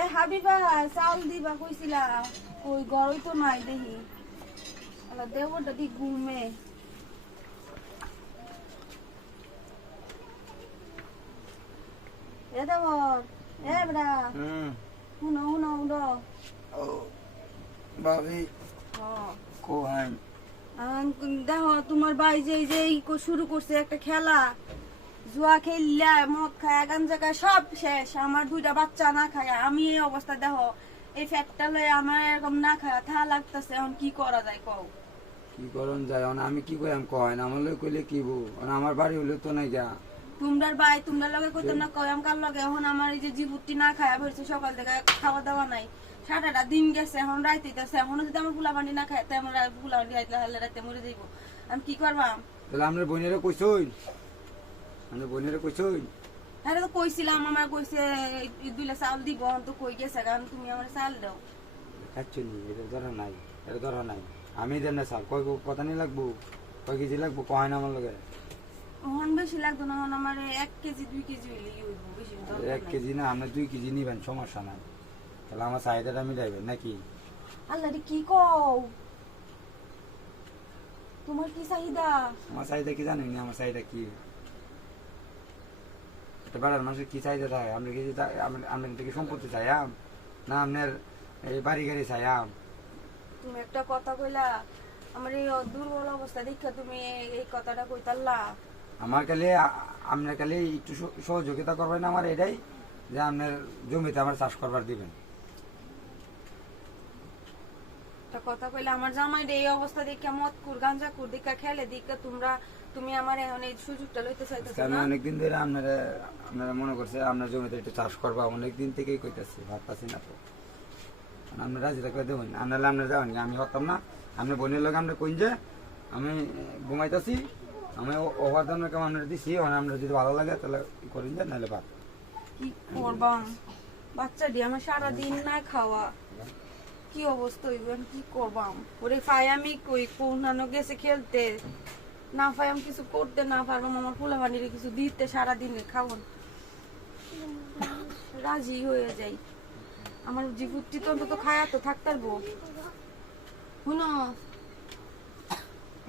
এ হাবিবা চাউল দিবা কইছিলা। গরই তো নাই দেখি আলা দি ঘুমে। এ দেবর এ বড়া হুম হুনো হুনো ও কোহান দেখো তোমার ভাই যে এই শুরু করছে একটা খেলা। জুয়া খেললা মদ খায় গাঞ্জা খায় সব শেষ। আমার দুইটা বাচ্চা না খায় আমি এই অবস্থা দেখো এই ফ্যাটটা লয়ে আমার এরকম না খায় থা লাগতেছে এখন কি করা যায় কও? কি করন যায় অন আমি কি কইম কয় আমার লই কইলে কি বউ? অন আমার বাড়ি হইলে তো নাই গা। তোমরার ভাই তোমরা লগে কইতাম না কয় কার লগে? এখন আমার এই যে জিবুটি না খায় বলছে সকাল থেকে খাওয়া দাওয়া নাই। সারাটা দিন গেছে এখন রাইতে গেছে এখনও যদি আমার ফুলা বান্ডি না খায় তাই আমার ফুলা বান্ডি রাইতে হলে রাইতে মরে যাইব। আমি কি করবাম? তাহলে আমরা বোনেরে কইছই আমরা বোনেরে কইছই আরে তো কইছিলাম আমার কইছে এই দুইলা চাউল দিব তো কই গেছে? কারণ তুমি আমার চাল দাও। খাচ্ছ এটা ধরা নাই এটা ধরা নাই। আমি দেন না স্যার কয় কথা নি লাগবো? কয় কেজি লাগবো? কয় না আমার লগে? এখন বেশি লাগতো না এখন আমার এক কেজি দুই কেজি হইলে হইব বেশি এক কেজি না আমরা দুই কেজি নিবেন সমস্যা নাই। তাহলে আমার চাহিদাটা মিলাইবেন নাকি? আল্লাহ রে কি কও? তোমার কি চাহিদা? আমার চাহিদা কি জানেন না? আমার চাহিদা কি? এটা বেড়ার মানুষের কি চাইতে চায়? আমরা কি আমি থেকে সম্পত্তি চাইয়াম না আপনার এই বাড়ি গাড়ি চাইয়াম তুমি একটা কথা কইলা আমার এই দুর্বল অবস্থা দেখে তুমি এই- এই কথাটা কইতাল্লা। আমার কালে আপনার কালে একটু সহযোগিতা করবেন আমার এটাই যে আপনার জমিতে আমার চাষ করবার দিবেন। একটা কথা কইলে আমার জামাই এই অবস্থা দেখে মত কুর গাঞ্জা কুর দেখে খেলে দেখে তোমরা তুমি আমার এখন এই সুযোগটা লইতে চাইতেছো আমি না? অনেকদিন ধরে আপনারা আপনারা মনে করছে আপনার জমিতে একটু চাষ করবা অনেকদিন থেকেই কইতাছি ভাবতাছি না তো। আপনি রাজি থাকলে দেবেন আপনারা আপনার যাবেন আমি হতাম না। আপনার বোনের লোক আমরা কইন যে আমি ঘুমাইতেছি আমি ওভার দামের কাম আপনার দিছি আপনার যদি ভালো লাগে তাহলে করেন যে নাহলে বাদ। কি করবাম বাচ্চাটি আমার সারা দিন না খাওয়া। কি অবস্থা হইব আমি কি করবাম ওরে ফাই আমি কই কোনানো গেছে খেলতে? না ফাই আমি কিছু করতে না পারবাম আমার ফুলা বানিয়ে কিছু দিতে সারা দিনে রাজি হয়ে যাই। আমার জীবুটি তো অন্তত খায়া তো থাকতারবো শুনো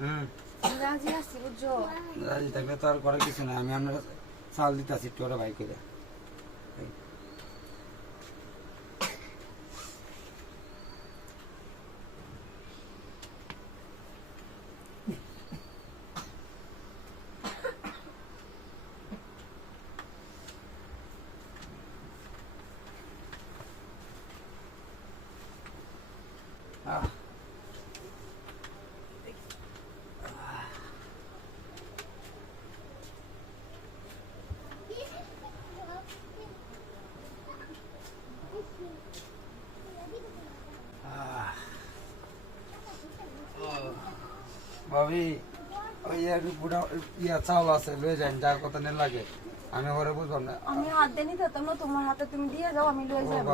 হুম। আমি রাজি আছি বুঝছ? রাজি থাকলে তো আর করার কিছু নাই আমি আপনার চাল দিতেছি একটু ওরা ভাই করে ভাবি ওই একটু বুড়া ইয়া চাউল আছে লয়ে যান যার কথা নেই লাগে। আমি ঘরে বুঝলাম না। আমি হাত দিয়ে নিতে না তোমার হাতে তুমি দিয়ে যাও আমি লয়ে যাব।